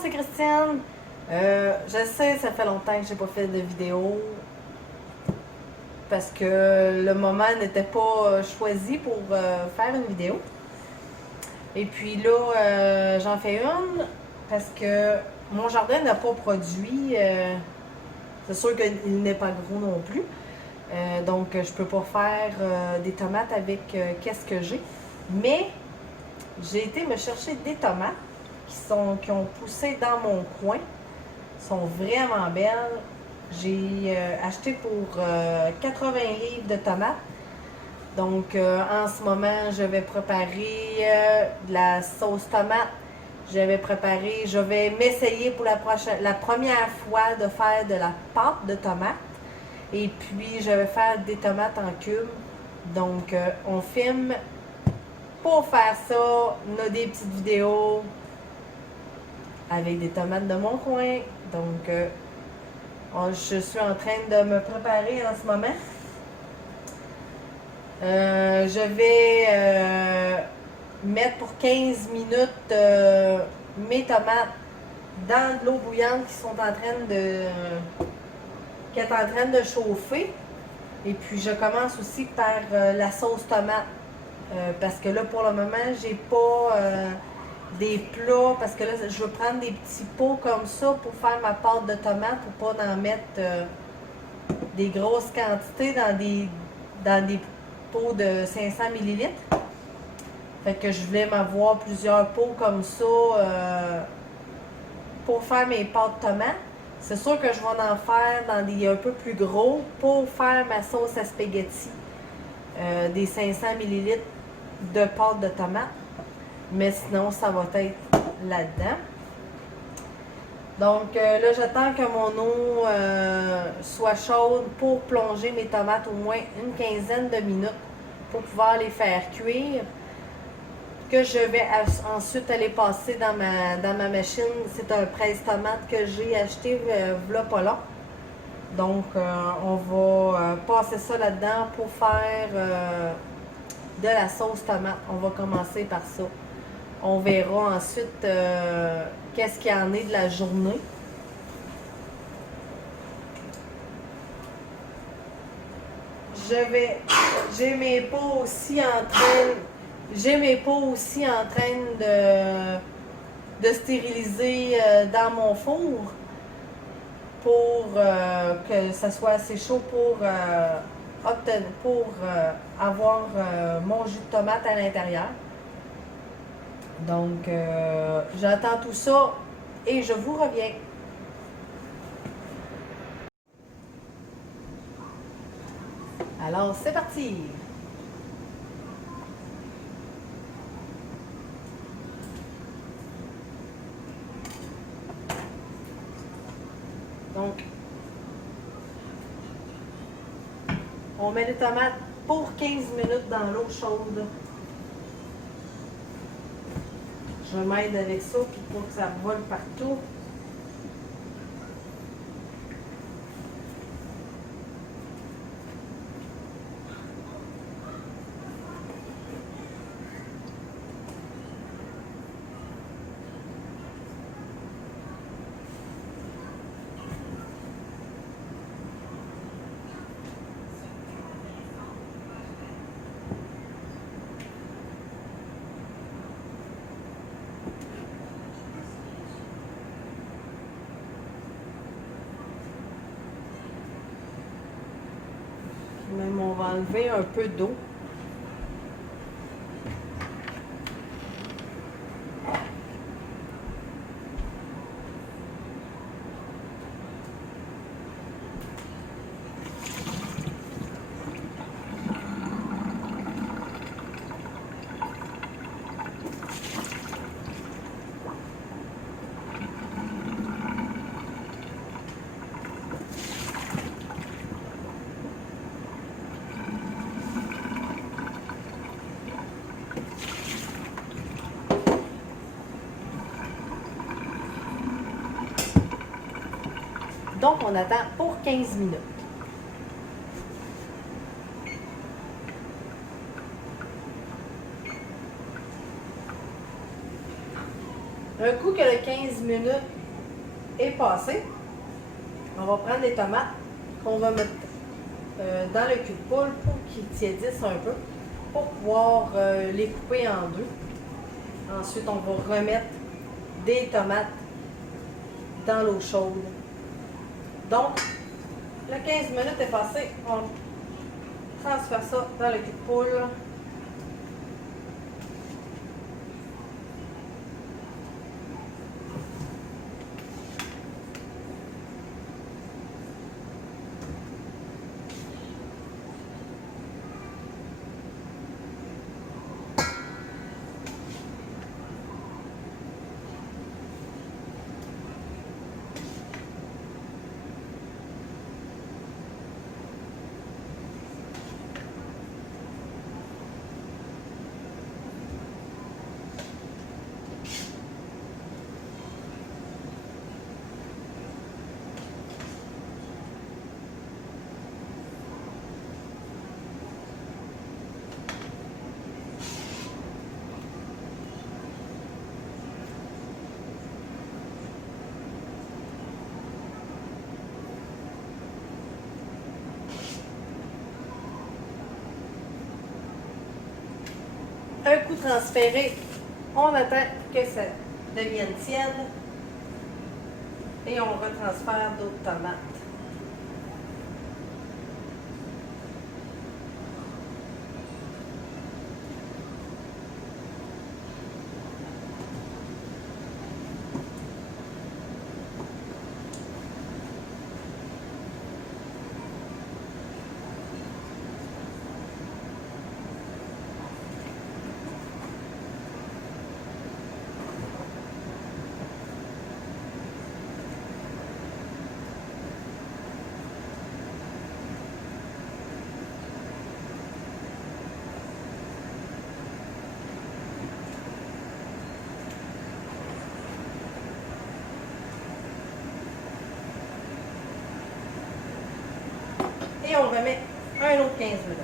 c'est Christiane. Je sais, ça fait longtemps que j'ai pas fait de vidéo parce que le moment n'était pas choisi pour faire une vidéo. Et puis là, j'en fais une parce que mon jardin n'a pas produit. C'est sûr qu'il n'est pas gros non plus. Donc, je peux pas faire des tomates avec qu'est-ce que j'ai. Mais j'ai été me chercher des tomates qui ont poussé dans mon coin. Sont vraiment belles. J'ai acheté pour 80 livres de tomates. Donc, en ce moment, je vais préparer de la sauce tomate. Je vais m'essayer pour la première fois de faire de la pâte de tomate. Et puis, je vais faire des tomates en cubes. Donc, on filme pour faire ça. On a des petites vidéos avec des tomates de mon coin. Donc, je suis en train de me préparer en ce moment. Je vais mettre pour 15 minutes mes tomates dans de l'eau bouillante qui est en train de chauffer. Et puis je commence aussi par la sauce tomate. Parce que là, pour le moment, j'ai pas des plats. Parce que là, je veux prendre des petits pots comme ça pour faire ma pâte de tomate, pour pas en mettre des grosses quantités dans des pots de 500 ml. Fait que je voulais m'avoir plusieurs pots comme ça pour faire mes pâtes de tomates. C'est sûr que je vais en faire dans des un peu plus gros pour faire ma sauce à spaghetti. Des 500 ml de pâte de tomate. Mais sinon, ça va être là-dedans. Donc là, j'attends que mon eau soit chaude pour plonger mes tomates au moins une quinzaine de minutes pour pouvoir les faire cuire. Que je vais ensuite aller passer dans ma machine. C'est un presse-tomate que j'ai acheté v'là pas long. Donc, on va passer ça là-dedans pour faire de la sauce tomate. On va commencer par ça. On verra ensuite qu'est-ce qu'il y en est de la journée. J'ai mes pots aussi en train de stériliser dans mon four pour que ça soit assez chaud pour avoir mon jus de tomate à l'intérieur. Donc, j'attends tout ça et je vous reviens. Alors, c'est parti! Donc, on met les tomates pour 15 minutes dans l'eau chaude. Je m'aide avec ça pour que ça vole partout. Même on va enlever un peu d'eau. Donc, on attend pour 15 minutes. Un coup que le 15 minutes est passé, on va prendre les tomates qu'on va mettre dans le cul de poule pour qu'ils tiédissent un peu, pour pouvoir les couper en deux. Ensuite, on va remettre des tomates dans l'eau chaude. Donc, le 15 minutes est passé, on transfère ça dans le cul de poule. Un coup transféré, on attend que ça devienne tiède et on retransfère d'autres tomates. Et on remet un autre 15 minutes.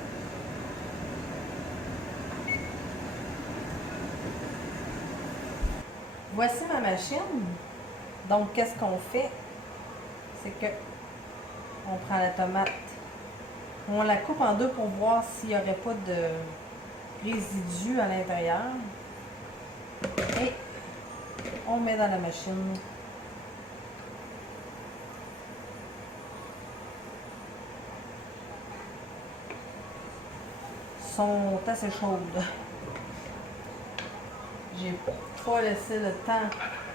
Voici ma machine. Donc, qu'est-ce qu'on fait? C'est que on prend la tomate, on la coupe en deux pour voir s'il n'y aurait pas de résidus à l'intérieur. Et on met dans la machine. Sont assez chaudes. J'ai pas laissé le temps,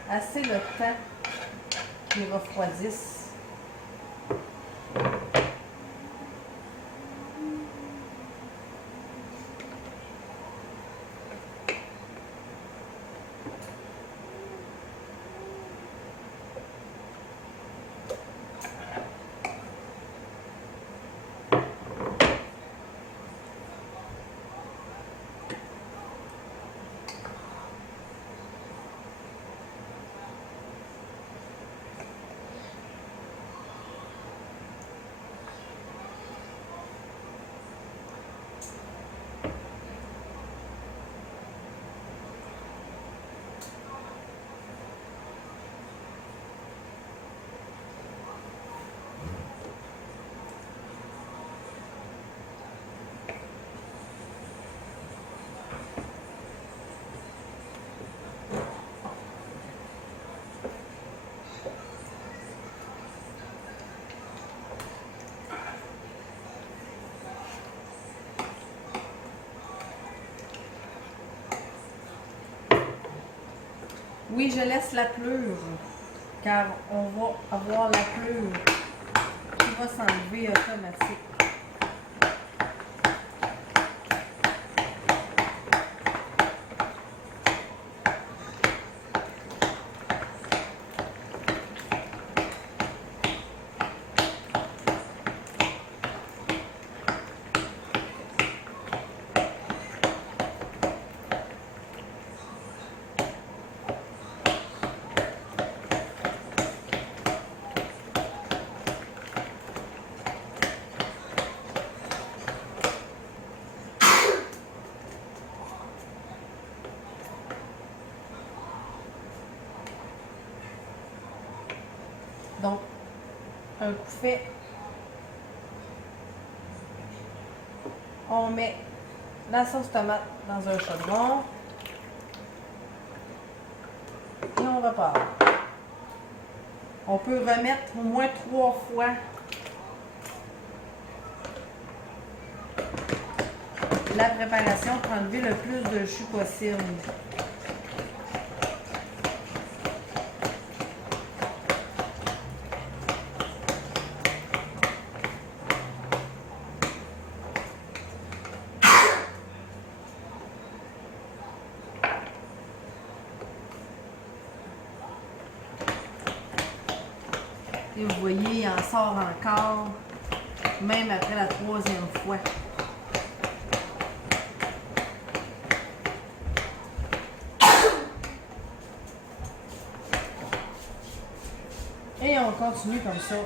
assez le temps qu'ils refroidissent. Oui, je laisse la pleure, car on va avoir la pleure qui va s'enlever automatique. Donc, un coup fait, on met la sauce tomate dans un chaudron et on repart. On peut remettre au moins 3 fois la préparation pour enlever le plus de jus possible. Et vous voyez, il en sort encore, même après la 3e fois. Et on continue comme ça.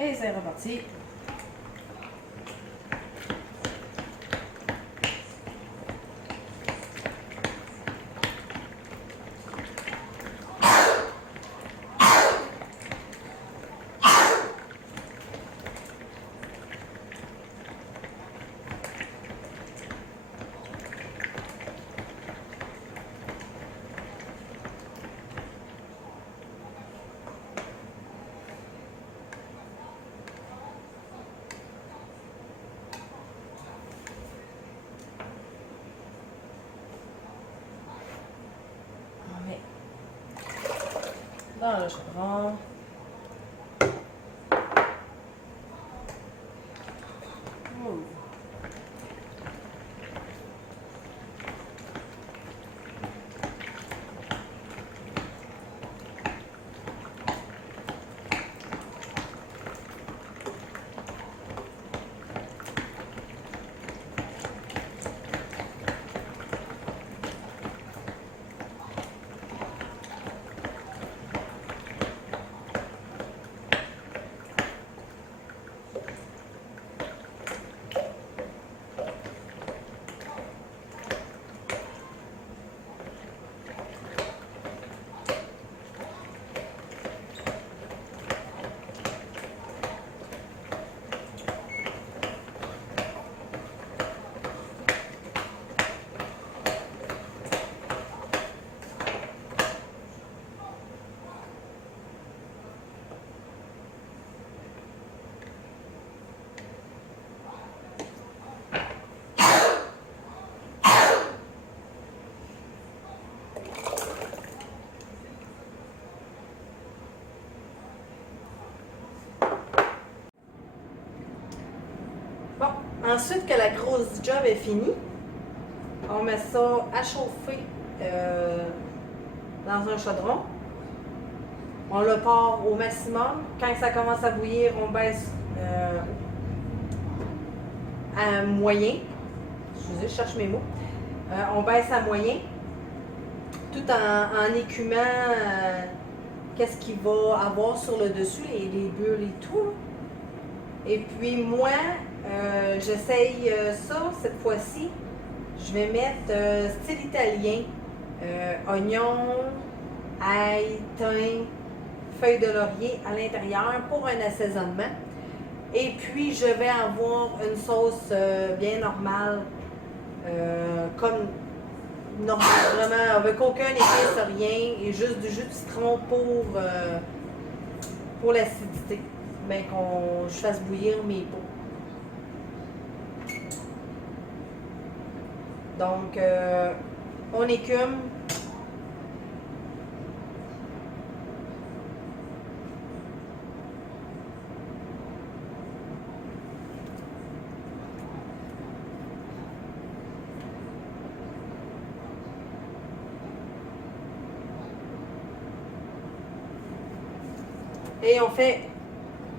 Et c'est reparti. Dans le chaudron. Ensuite que la grosse job est finie, on met ça à chauffer dans un chaudron. On le part au maximum. Quand ça commence à bouillir, on baisse à moyen. Excusez, je cherche mes mots. On baisse à moyen, tout en écumant qu'est-ce qu'il va avoir sur le dessus, les bulles et tout. Là. Et puis moi, j'essaye ça cette fois-ci. Je vais mettre style italien, oignon, ail, thym, feuilles de laurier à l'intérieur pour un assaisonnement. Et puis je vais avoir une sauce bien normale, comme normal, vraiment avec aucun épice, rien, et juste du jus de citron pour l'acidité. Mais je fasse bouillir mes pots. Donc, on écume. Et on fait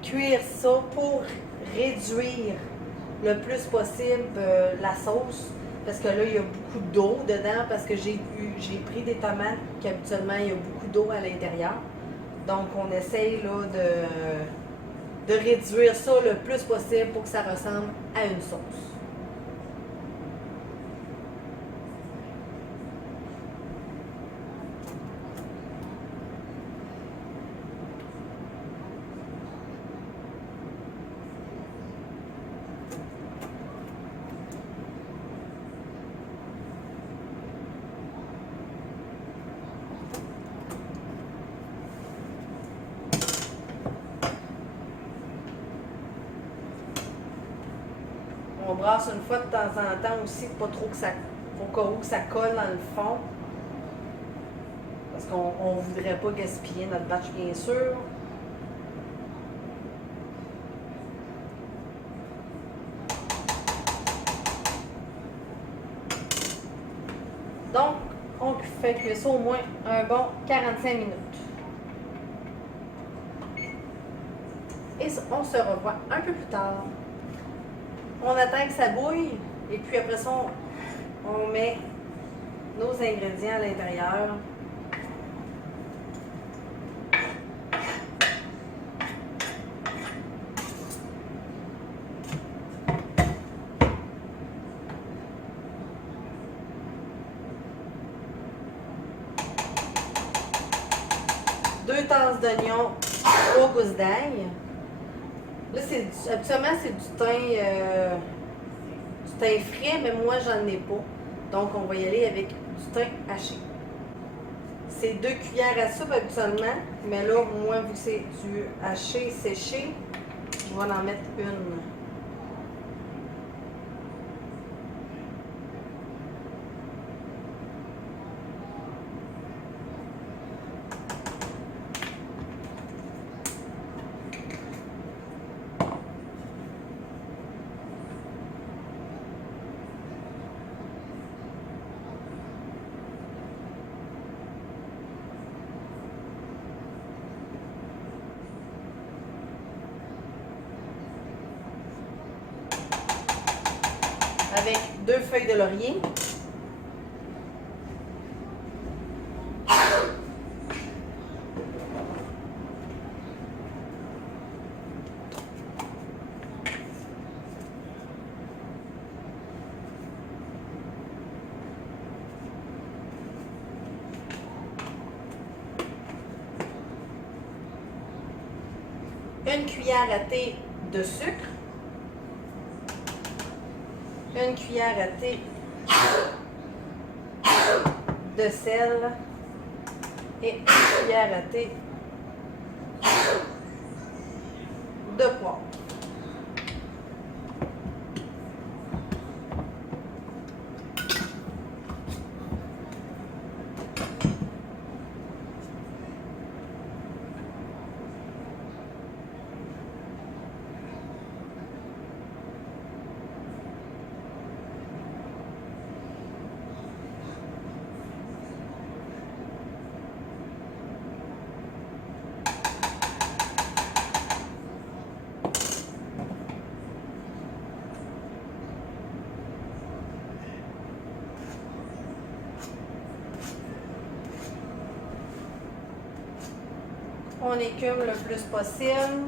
cuire ça pour réduire le plus possible la sauce. Parce que là, il y a beaucoup d'eau dedans parce que j'ai pris des tomates qu'habituellement, il y a beaucoup d'eau à l'intérieur. Donc, on essaye là, de réduire ça le plus possible pour que ça ressemble à une sauce. On brasse une fois de temps en temps aussi, pas trop que ça, au cas où que ça colle dans le fond. Parce qu'on ne voudrait pas gaspiller notre batch, bien sûr. Donc, on fait cuire ça au moins un bon 45 minutes. Et on se revoit un peu plus tard. On attend que ça bouille et puis après ça, on met nos ingrédients à l'intérieur. Deux tasses d'oignon au gousses d'ail. Là, habituellement, c'est du thym frais, mais moi, j'en ai pas. Donc, on va y aller avec du thym haché. C'est 2 cuillères à soupe habituellement, mais là, moi, vu que c'est du haché séché, je vais en mettre une. Avec 2 feuilles de laurier. Une cuillère à thé de sucre. Une cuillère à thé de sel et une cuillère à thé de poivre. mon écume le plus possible.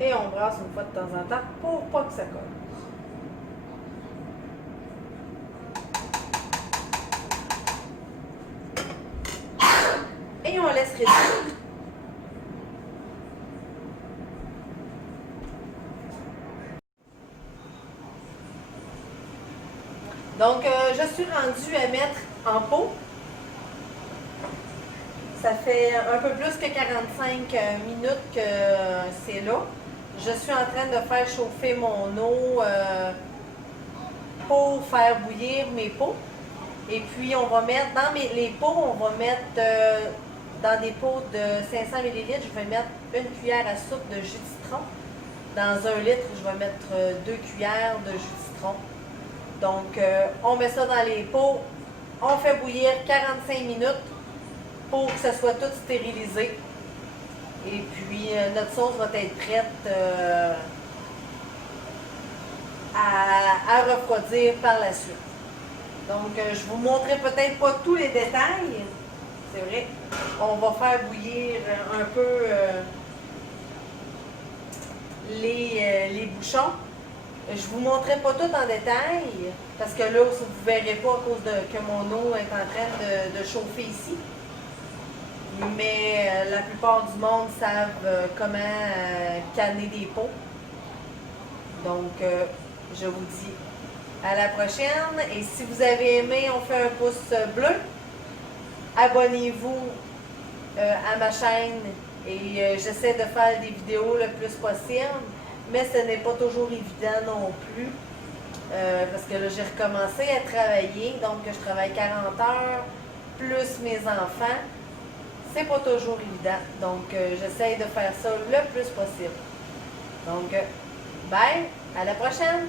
Et on brasse une fois de temps en temps pour pas que ça colle. Et on laisse réduire. Donc, je suis rendue à mettre en pot. Ça fait un peu plus que 45 minutes que c'est là. Je suis en train de faire chauffer mon eau pour faire bouillir mes pots. Et puis, on va mettre dans les pots, on va mettre dans des pots de 500 ml, je vais mettre une cuillère à soupe de jus de citron. Dans 1 litre, je vais mettre 2 cuillères de jus de citron. Donc, on met ça dans les pots, on fait bouillir 45 minutes pour que ça soit tout stérilisé. Et puis, notre sauce va être prête à refroidir par la suite. Donc, je vous montrerai peut-être pas tous les détails, c'est vrai. On va faire bouillir un peu les bouchons. Je vous montrerai pas tout en détail, parce que là, vous ne verrez pas à cause que mon eau est en train de chauffer ici. Mais la plupart du monde savent comment canner des pots. Donc, je vous dis à la prochaine. Et si vous avez aimé, on fait un pouce bleu. Abonnez-vous à ma chaîne. Et j'essaie de faire des vidéos le plus possible. Mais ce n'est pas toujours évident non plus. Parce que là, j'ai recommencé à travailler. Donc, je travaille 40 heures, plus mes enfants. C'est pas toujours évident. Donc, j'essaie de faire ça le plus possible. Donc, bye, à la prochaine!